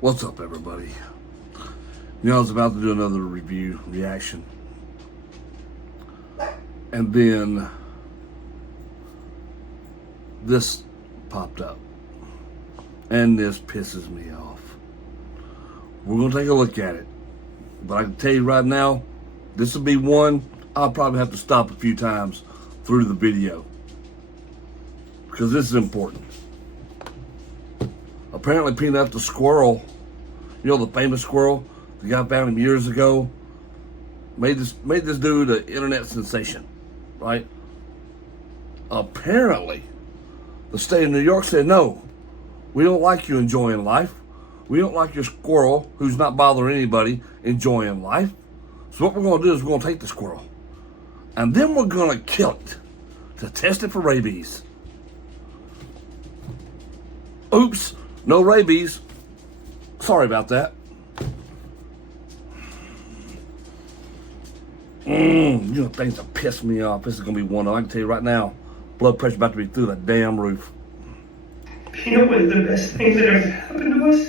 What's up, everybody? I was about to do another reaction. And then this popped up. And this pisses me off. We're going to take a look at it. But I can tell you right now, this will be one I'll probably have to stop a few times through the video. Because this is important. Apparently Peanut the Squirrel, the famous squirrel, the guy found him years ago, made this dude an internet sensation, right? Apparently, the state of New York said, no, we don't like you enjoying life. We don't like your squirrel, who's not bothering anybody, enjoying life. So what we're going to do is we're going to take the squirrel, and then we're going to kill it to test it for rabies. Oops, no rabies. Sorry about that. Things that piss me off. This is going to be one of them. I can tell you right now, blood pressure about to be through the damn roof. Peanut was the best thing that ever happened to us.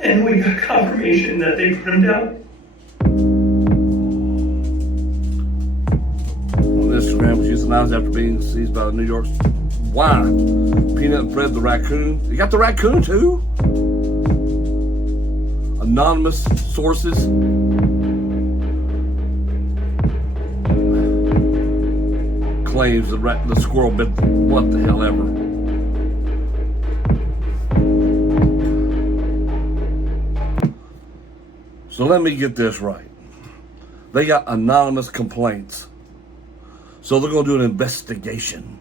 And we got confirmation that they put him down. On Instagram was euthanized after being seized by the New York. Why? Peanut and Fred the raccoon. You got the raccoon too? Anonymous sources. Claims the squirrel bit what the hell ever. So let me get this right. They got anonymous complaints. So they're going to do an investigation.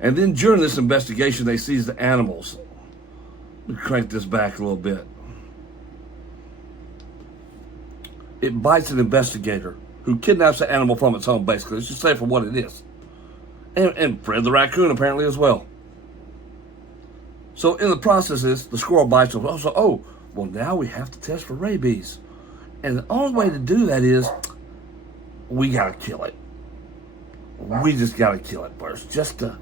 And then during this investigation, they seize the animals. Let me crank this back a little bit. It bites an investigator who kidnaps the animal from its home, basically. Let's just say it for what it is. And Fred the raccoon, apparently, as well. So in the process the squirrel bites him. Well, now we have to test for rabies. And the only way to do that is we got to kill it. We just got to kill it first. Just to,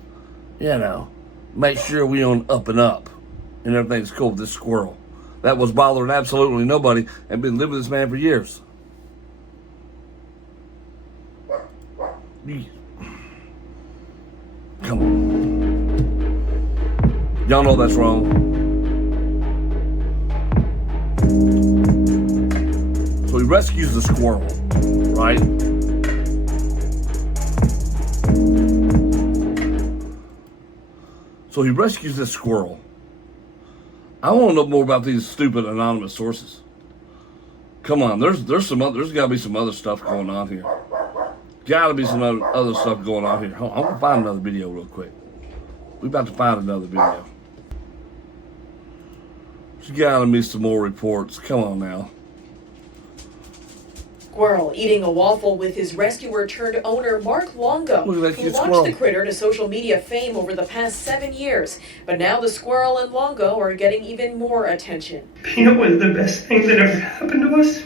make sure we on up and up. And everything's cool with this squirrel. That was bothering absolutely nobody and been living with this man for years. Come on. Y'all know that's wrong. So he rescues the squirrel, right? So he rescues this squirrel. I want to know more about these stupid anonymous sources. Come on, there's got to be some other stuff going on here. Got to be some other stuff going on here. Hold on, I'm gonna find another video real quick. We're about to find another video. There's got to be some more reports. Come on now. Squirrel eating a waffle with his rescuer turned owner Mark Longo, who launched the critter to social media fame over the past 7 years. But now the squirrel and Longo are getting even more attention. Peanut was the best thing that ever happened to us.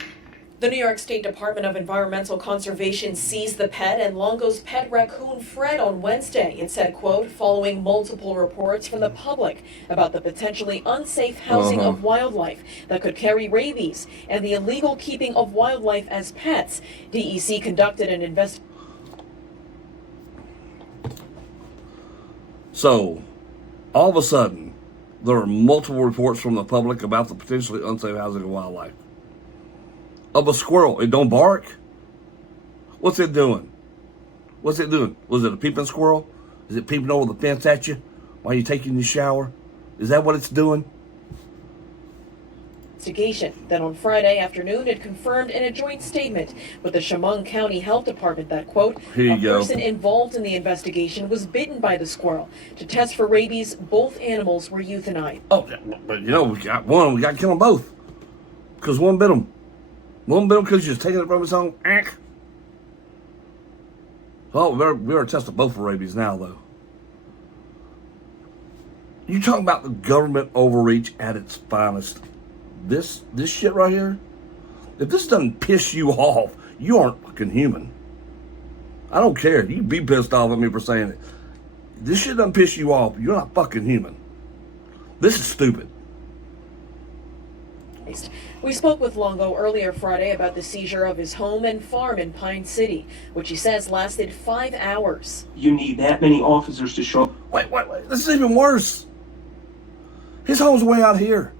The New York State Department of Environmental Conservation seized the pet and Longo's pet raccoon Fred on Wednesday. It said, quote, following multiple reports from the public about the potentially unsafe housing of wildlife that could carry rabies and the illegal keeping of wildlife as pets, DEC conducted an investigation. So, all of a sudden, there are multiple reports from the public about the potentially unsafe housing of wildlife. Of a squirrel. It don't bark? What's it doing? What's it doing? Was it a peeping squirrel? Is it peeping over the fence at you while you're taking your shower? Is that what it's doing? Then on Friday afternoon, it confirmed in a joint statement with the Chemung County Health Department that, quote, a person involved in the investigation was bitten by the squirrel. To test for rabies, both animals were euthanized. Oh, but we got one. We got to kill them both. Because one bit them. One bit him because you're just taking it from his own. Oh, we better test both for rabies now, though. You talking about the government overreach at its finest. This shit right here, if this doesn't piss you off, you aren't fucking human. I don't care. You can be pissed off at me for saying it. This shit doesn't piss you off, you're not fucking human. This is stupid. euthanized. We spoke with Longo earlier Friday about the seizure of his home and farm in Pine City, which he says lasted 5 hours. You need that many officers to show up. Wait. This is even worse. His home's way out here.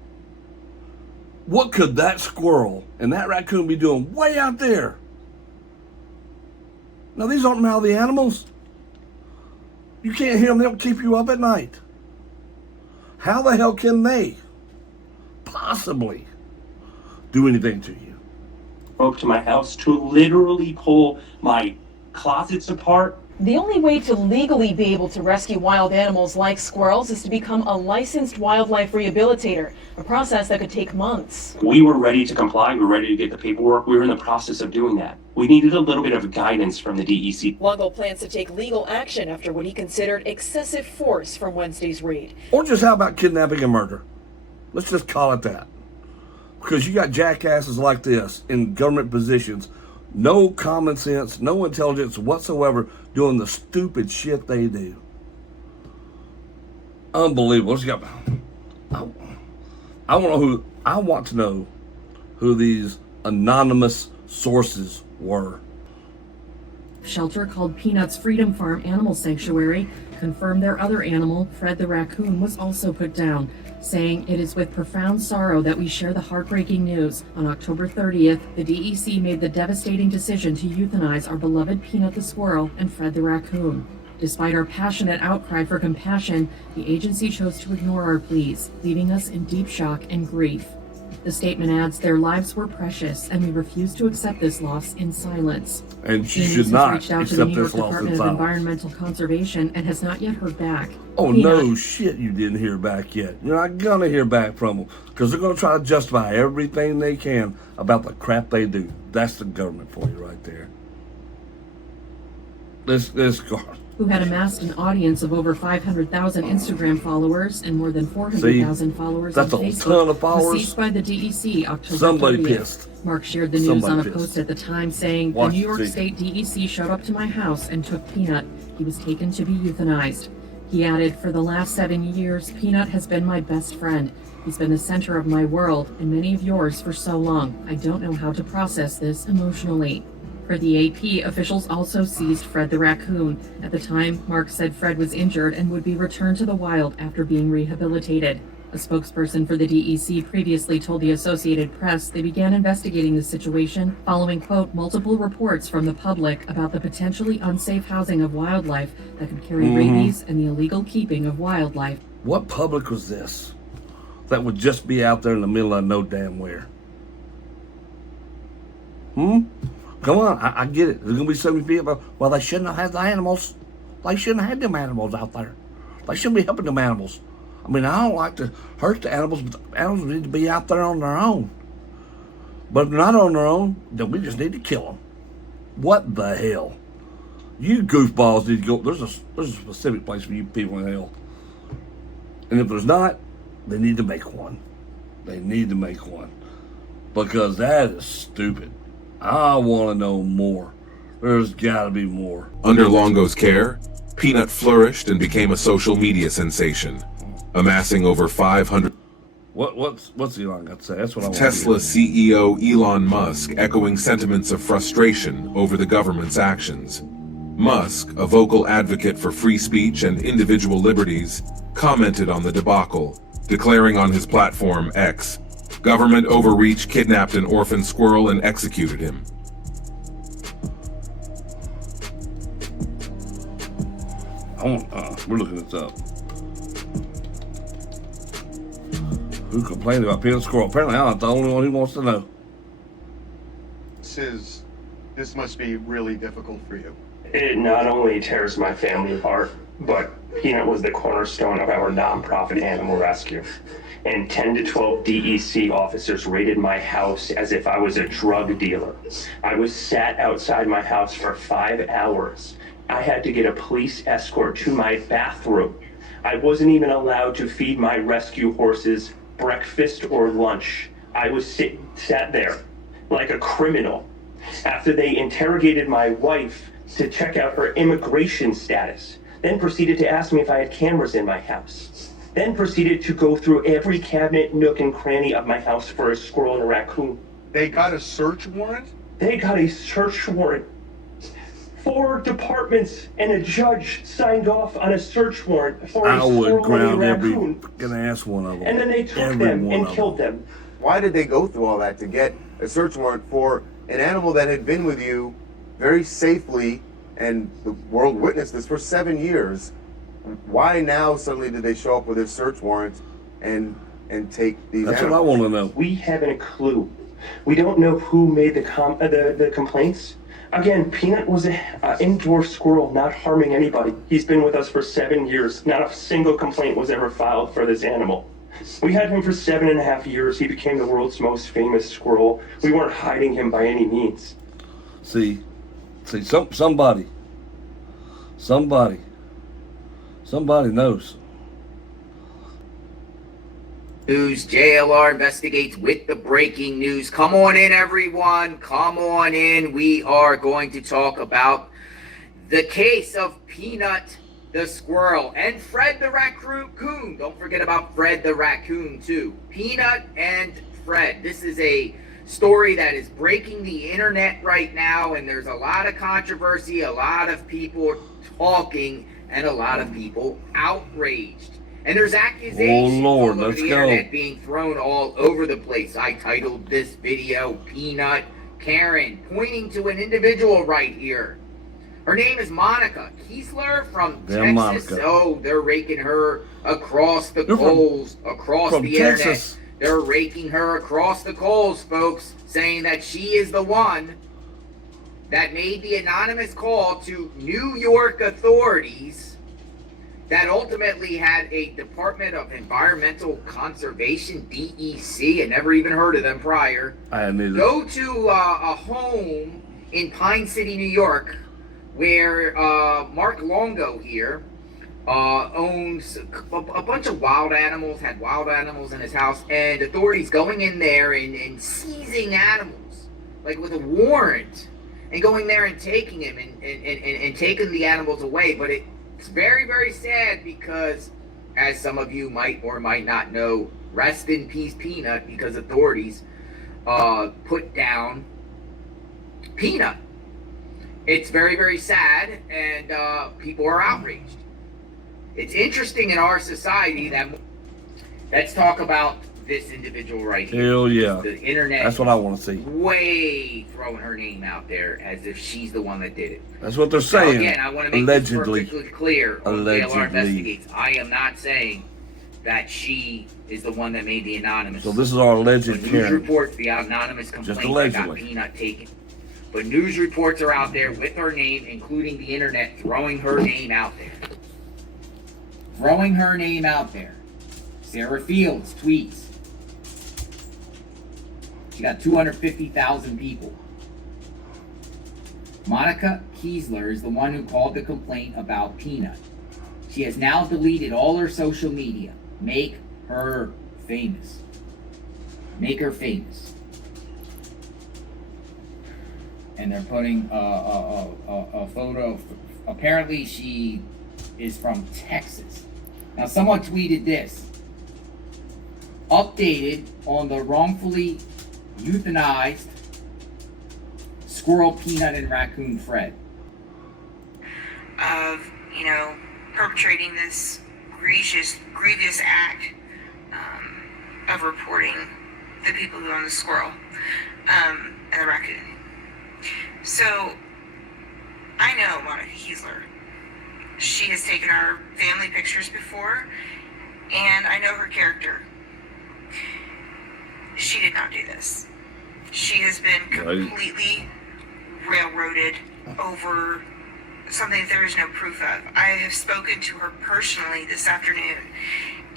What could that squirrel and that raccoon be doing way out there? Now, these aren't mouthy animals. You can't hear them. They don't keep you up at night. How the hell can they possibly do anything to you? Broke to my house to literally pull my closets apart. The only way to legally be able to rescue wild animals like squirrels is to become a licensed wildlife rehabilitator, a process that could take months. We were ready to comply. We were ready to get the paperwork. We were in the process of doing that. We needed a little bit of guidance from the DEC. Longo plans to take legal action after what he considered excessive force from Wednesday's raid. Or just how about kidnapping and murder? Let's just call it that. Because you got jackasses like this in government positions, no common sense, no intelligence whatsoever, doing the stupid shit they do. Unbelievable. I want to know who these anonymous sources were. Shelter called Peanut's Freedom Farm Animal Sanctuary confirmed their other animal, Fred the raccoon, was also put down, saying, "It is with profound sorrow that we share the heartbreaking news. On October 30th, the DEC made the devastating decision to euthanize our beloved Peanut the Squirrel and Fred the raccoon. Despite our passionate outcry for compassion, the agency chose to ignore our pleas, leaving us in deep shock and grief." The statement adds, "Their lives were precious, and we refuse to accept this loss in silence." And she Phoenix should has not reached out to the accept New York this loss in Department of silence. Environmental Conservation and has not yet heard back. Oh, Peanut, no shit, you didn't hear back yet. You're not going to hear back from them because they're going to try to justify everything they can about the crap they do. That's the government for you right there. This who had amassed an audience of over 500,000 Instagram followers and more than 400,000 followers on that's a Facebook, ton of followers. was seized by the DEC October Somebody 30th. pissed. Mark shared the news Somebody on a pissed. post at the time saying, Watch "The New York the State DEC showed up to my house and took Peanut. He was taken to be euthanized." He added, "For the last 7 years, Peanut has been my best friend. He's been the center of my world and many of yours for so long. I don't know how to process this emotionally." For the AP, officials also seized Fred the raccoon. At the time, Mark said Fred was injured and would be returned to the wild after being rehabilitated. A spokesperson for the DEC previously told the Associated Press they began investigating the situation following, quote, "multiple reports from the public about the potentially unsafe housing of wildlife that could carry rabies and the illegal keeping of wildlife." What public was this that would just be out there in the middle of no damn where? Come on, I get it. There's going to be so many people. Well, they shouldn't have had the animals. They shouldn't have had them animals out there. They shouldn't be helping them animals. I mean, I don't like to hurt the animals, but the animals need to be out there on their own. But if they're not on their own, then we just need to kill them. What the hell? You goofballs need to go. There's a specific place for you people in hell. And if there's not, they need to make one. They need to make one. Because that is stupid. I want to know more. There's got to be more. Under Longo's care, Peanut flourished and became a social media sensation, amassing over 500. What's Elon got to say? That's what I want. Tesla CEO Elon Musk echoing sentiments of frustration over the government's actions. Musk, a vocal advocate for free speech and individual liberties, commented on the debacle, declaring on his platform X, "Government overreach kidnapped an orphan squirrel and executed him." We're looking this up. Who complained about Peanut the Squirrel? Apparently, I'm not the only one who wants to know. This must be really difficult for you. It not only tears my family apart, but Peanut was the cornerstone of our nonprofit animal rescue. And 10 to 12 DEC officers raided my house as if I was a drug dealer. I was sat outside my house for 5 hours. I had to get a police escort to my bathroom. I wasn't even allowed to feed my rescue horses breakfast or lunch. I was sat there like a criminal after they interrogated my wife to check out her immigration status, then proceeded to ask me if I had cameras in my house. then proceeded to go through every cabinet, nook, and cranny of my house for a squirrel and a raccoon. They got a search warrant? They got a search warrant. 4 departments and a judge signed off on a search warrant for a I would squirrel and a ground every raccoon. fucking ass one of them. And then they took Every them one and of killed them. Why did they go through all that to get a search warrant for an animal that had been with you very safely, and the world witnessed this for 7 years? Why now suddenly did they show up with a search warrant and take these That's what I animals? want to know. We haven't a clue. We don't know who made the complaints. Again, Peanut was an indoor squirrel, not harming anybody. He's been with us for 7 years. Not a single complaint was ever filed for this animal. We had him for 7.5 years. He became the world's most famous squirrel. We weren't hiding him by any means. See, somebody knows. News, JLR investigates with the breaking news. Come on in, everyone. Come on in. We are going to talk about the case of Peanut the Squirrel and Fred the Raccoon. Don't forget about Fred the Raccoon, too. Peanut and Fred. This is a story that is breaking the internet right now, and there's a lot of controversy, a lot of people talking, and a lot of people outraged. And there's accusations all over the internet being thrown all over the place. I titled this video, Peanut Karen, pointing to an individual right here. Her name is Monica Kiesler from Texas. Monica. Oh, they're raking her across the coals, across the internet. They're raking her across the coals, folks, saying that she is the one that made the anonymous call to New York authorities that ultimately had a Department of Environmental Conservation, DEC, I never even heard of them prior, go to a home in Pine City, New York, where Mark Longo here owns a bunch of wild animals, had wild animals in his house, and authorities going in there and seizing animals, like with a warrant, and going there and taking him and taking the animals away. But it's very, very sad because, as some of you might or might not know, rest in peace Peanut, because authorities put down Peanut. It's very, very sad, and people are outraged. It's interesting in our society that, let's talk about this individual right here. Hell yeah. The internet. That's what I want to see. Way throwing her name out there as if she's the one that did it. That's what they're saying. Now, again, I want to make allegedly. this perfectly clear. Allegedly. JLR investigates. I am not saying that she is the one that made the anonymous. So this is our alleged News Karen. reports the anonymous complaint that got Peanut taken. But news reports are out there with her name, including the internet, throwing her name out there. Throwing her name out there. Sarah Fields tweets. She got 250,000 people. Monica Kiesler is the one who called the complaint about Peanut. She has now deleted all her social media. Make her famous. Make her famous. And they're putting a photo. Apparently she is from Texas. Now someone tweeted this. Updated on the wrongfully euthanized squirrel, Peanut, and raccoon Fred. Of, perpetrating this grievous act of reporting the people who own the squirrel and the raccoon. So, I know Monica Kiesler. She has taken our family pictures before, and I know her character. She did not do this. She has been completely railroaded over something that there is no proof of. I have spoken to her personally this afternoon,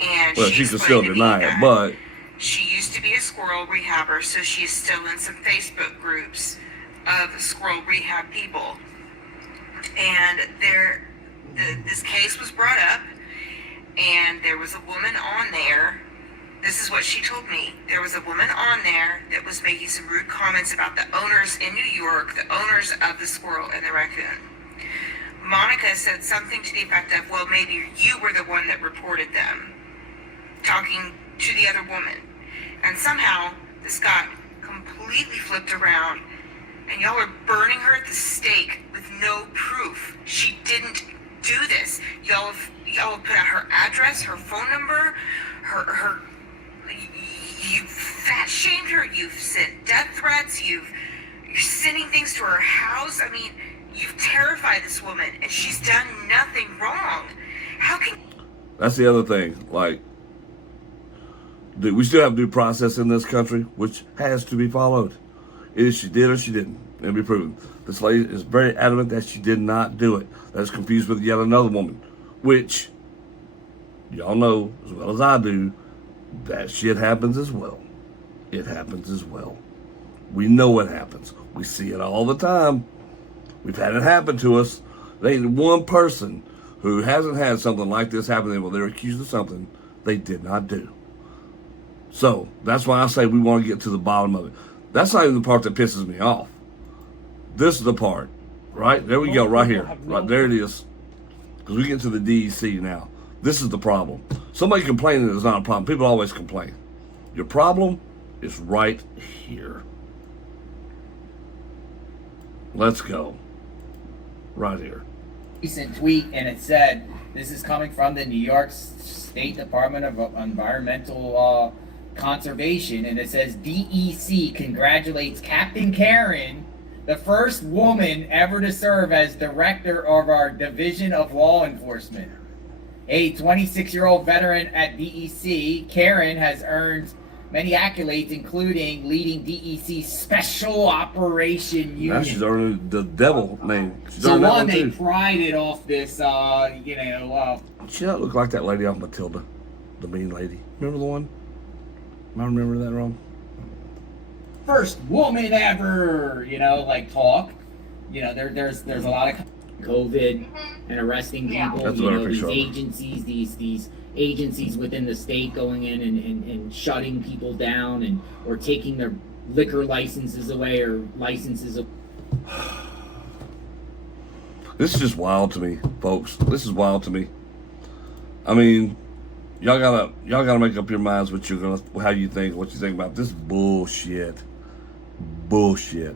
and she can still deny it, but she used to be a squirrel rehabber, so she is still in some Facebook groups of squirrel rehab people. And this case was brought up, and there was a woman on there. This is what she told me. There was a woman on there that was making some rude comments about the owners in New York, the owners of the squirrel and the raccoon. Monica said something to the effect of, well, maybe you were the one that reported them. talking to the other woman. And somehow this got completely flipped around, and y'all are burning her at the stake with no proof. She didn't do this. Y'all have put out her address, her phone number, her you fat shamed her, you've sent death threats, you're sending things to her house. I mean, you've terrified this woman, and she's done nothing wrong. How can... That's the other thing. Like, dude, we still have due process in this country, which has to be followed. Either she did or she didn't. It'll be proven. This lady is very adamant that she did not do it. That's confused with yet another woman, which y'all know as well as I do, that shit happens as well. It happens as well. We know it happens. We see it all the time. We've had it happen to us. There ain't one person who hasn't had something like this happen to them where they're accused of something they did not do. So that's why I say we want to get to the bottom of it. That's not even the part that pisses me off. This is the part, right? There we go, right here. Right there it is. Because we get to the DEC now. This is the problem. Somebody complaining is not a problem. People always complain. Your problem is right here. Let's go. Right here. Recent tweet, and it said, this is coming from the New York State Department of Environmental Conservation, and it says, DEC congratulates Captain Karen, the first woman ever to serve as director of our Division of Law Enforcement. A 26-year-old veteran at DEC, Karen has earned many accolades, including leading DEC's Special Operation Unit. Now she's earning the devil name. So one, they prided off this, She don't look like that lady off Matilda, the mean lady. Remember the one? Am I remembering that wrong? First woman ever, talk. There's a lot of COVID and arresting people. That's these agencies, these agencies within the state going in and shutting people down or taking their liquor licenses away or licenses. This is just wild to me, folks. This is wild to me. I mean, y'all gotta make up your minds how you think, what you think about this bullshit. Bullshit.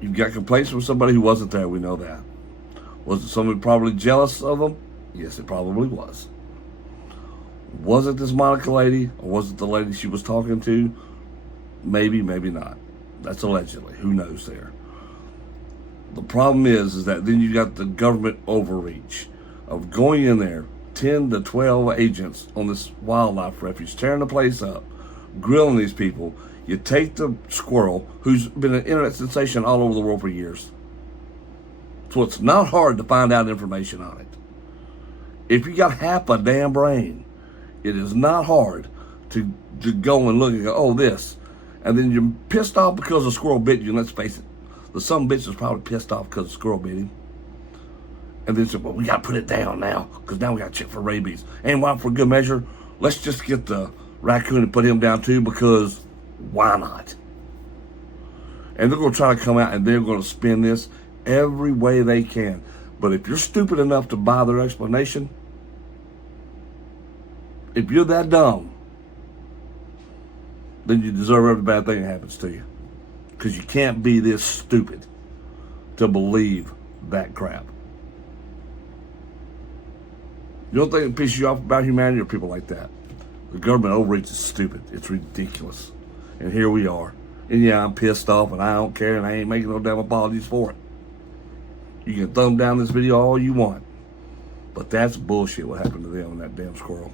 You've got complaints from somebody who wasn't there. We know that. Was it somebody probably jealous of them? Yes, it probably was. Was it this Monica lady, or was it the lady she was talking to? Maybe, maybe not. That's allegedly. Who knows there? The problem is that then you got the government overreach of going in there, 10 to 12 agents on this wildlife refuge, tearing the place up, grilling these people. You take the squirrel, who's been an internet sensation all over the world for years. So it's not hard to find out information on it. If you got half a damn brain, it is not hard to go and look and go, oh, this. And then you're pissed off because a squirrel bit you, and let's face it, the son bitch is probably pissed off because the squirrel bit him. And then said, well, we got to put it down now, because now we got to check for rabies. And why, for good measure, let's just get the raccoon and put him down too, because why not? And they're going to try to come out and they're going to spin this every way they can. But if you're stupid enough to buy their explanation, if you're that dumb, then you deserve every bad thing that happens to you. Because you can't be this stupid to believe that crap. You don't think it pisses you off about humanity or people like that? The government overreach is stupid. It's ridiculous. And here we are. And yeah, I'm pissed off and I don't care and I ain't making no damn apologies for it. You can thumb down this video all you want. But that's bullshit what happened to them and that damn squirrel.